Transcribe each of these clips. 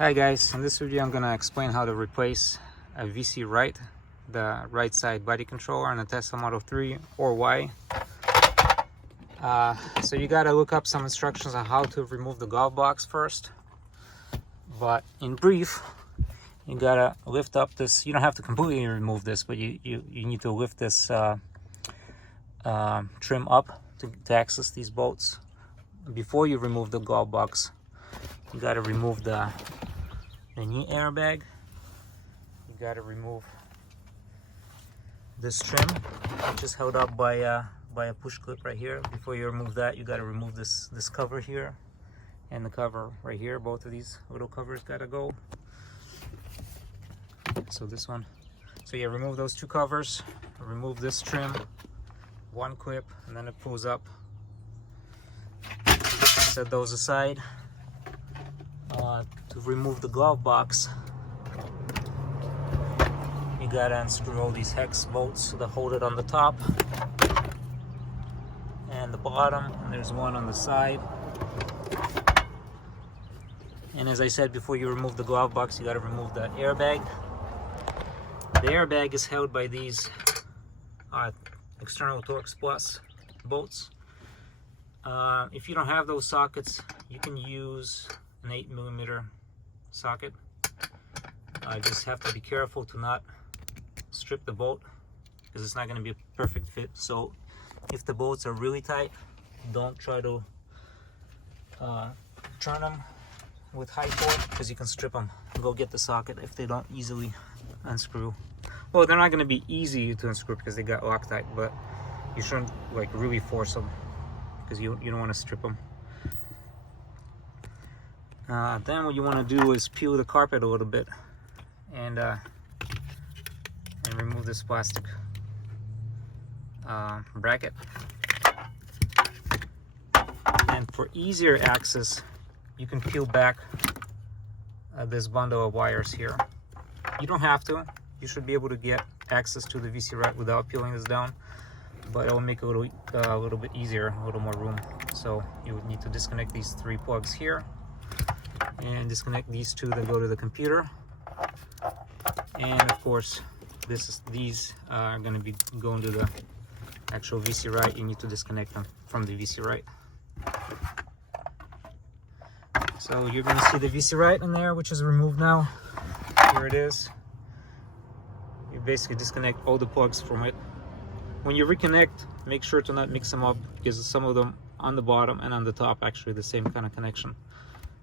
Hi guys, in this video I'm going to explain how to replace a vcright, the right side body controller on a Tesla Model 3 or Y. So you got to look up some instructions on how to remove the glove box first. But in brief, you got to lift up this, you don't have to completely remove this, but you need to lift this trim up to access these bolts. Before you remove the glove box, you got to remove the knee airbag. You got to remove this trim, which is held up by a push clip right here. Before you remove that, you got to remove this cover here and the cover right here. Both of these little covers got to go. So this one. So yeah, remove those two covers. Remove this trim, one clip, and then it pulls up. Set those aside. To remove the glove box, you gotta unscrew all these hex bolts that hold it on the top and the bottom, and there's one on the side. And as I said, before you remove the glove box, you gotta remove the airbag. The airbag is held by these external Torx Plus bolts. If you don't have those sockets, you can use an 8mm socket. Just have to be careful to not strip the bolt, because it's not going to be a perfect fit. So if the bolts are really tight, don't try to turn them with high torque, because you can strip them. Go get the socket if they don't easily unscrew. Well, they're not going to be easy to unscrew because they got Loctite, but you shouldn't like really force them, because you don't want to strip them. Then what you want to do is peel the carpet a little bit and remove this plastic bracket. And for easier access, you can peel back this bundle of wires here. You don't have to. You should be able to get access to the vcright without peeling this down, but it will make it a little bit easier, a little more room. So you would need to disconnect these 3 plugs here, and disconnect these 2 that go to the computer. And of course, these are going to be going to the actual vcright. You need to disconnect them from the vcright. So you're going to see the vcright in there, which is removed now. Here it is. You basically disconnect all the plugs from it. When you reconnect, make sure to not mix them up, because some of them on the bottom and on the top actually the same kind of connection.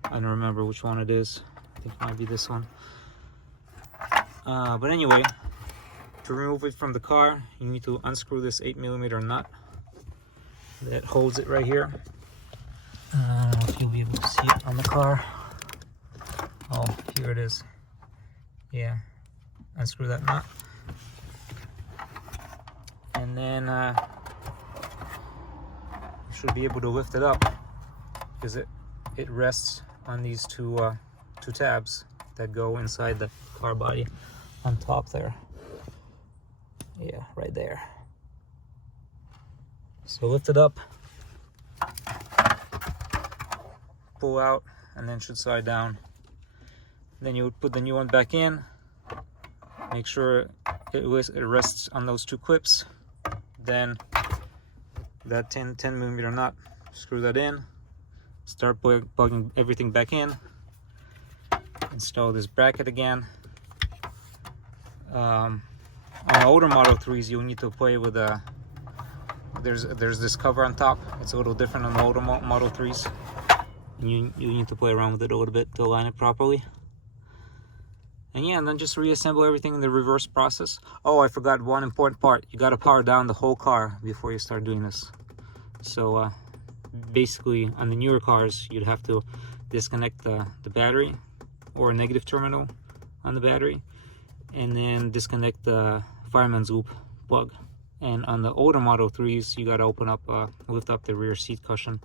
I don't remember which one it is. I think it might be this one. But anyway, to remove it from the car, you need to unscrew this 8mm nut that holds it right here. I don't know if you'll be able to see it on the car. Oh, here it is. Yeah, unscrew that nut. And then you should be able to lift it up, because it rests on these two tabs that go inside the car body on top there. Yeah, right there. So lift it up, pull out, and then should slide down. Then you would put the new one back in. Make sure it rests on those 2 clips. Then that 10mm nut, screw that in. Start plugging everything back in. Install this bracket again. On older Model 3s, you'll need to play with there's this cover on top. It's a little different on the older Model 3s. You need to play around with it a little bit to align it properly. And yeah, and then just reassemble everything in the reverse process. Oh, I forgot one important part. You got to power down the whole car before you start doing this. So basically, on the newer cars, you'd have to disconnect the battery or a negative terminal on the battery, and then disconnect the fireman's loop plug. And on the older Model 3s, you got to open up, lift up the rear seat cushion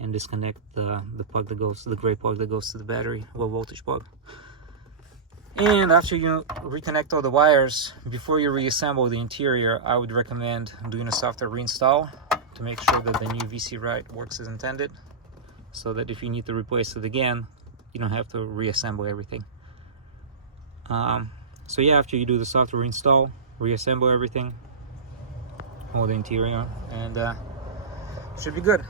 and disconnect the plug that goes, the gray plug that goes to the battery, low voltage plug. And after you reconnect all the wires, before you reassemble the interior, I would recommend doing a software reinstall to make sure that the new vcright works as intended, so that if you need to replace it again, you don't have to reassemble everything. So yeah, after you do the software install, reassemble everything, all the interior, and should be good.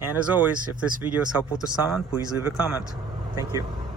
And as always, if this video is helpful to someone, please leave a comment. Thank you.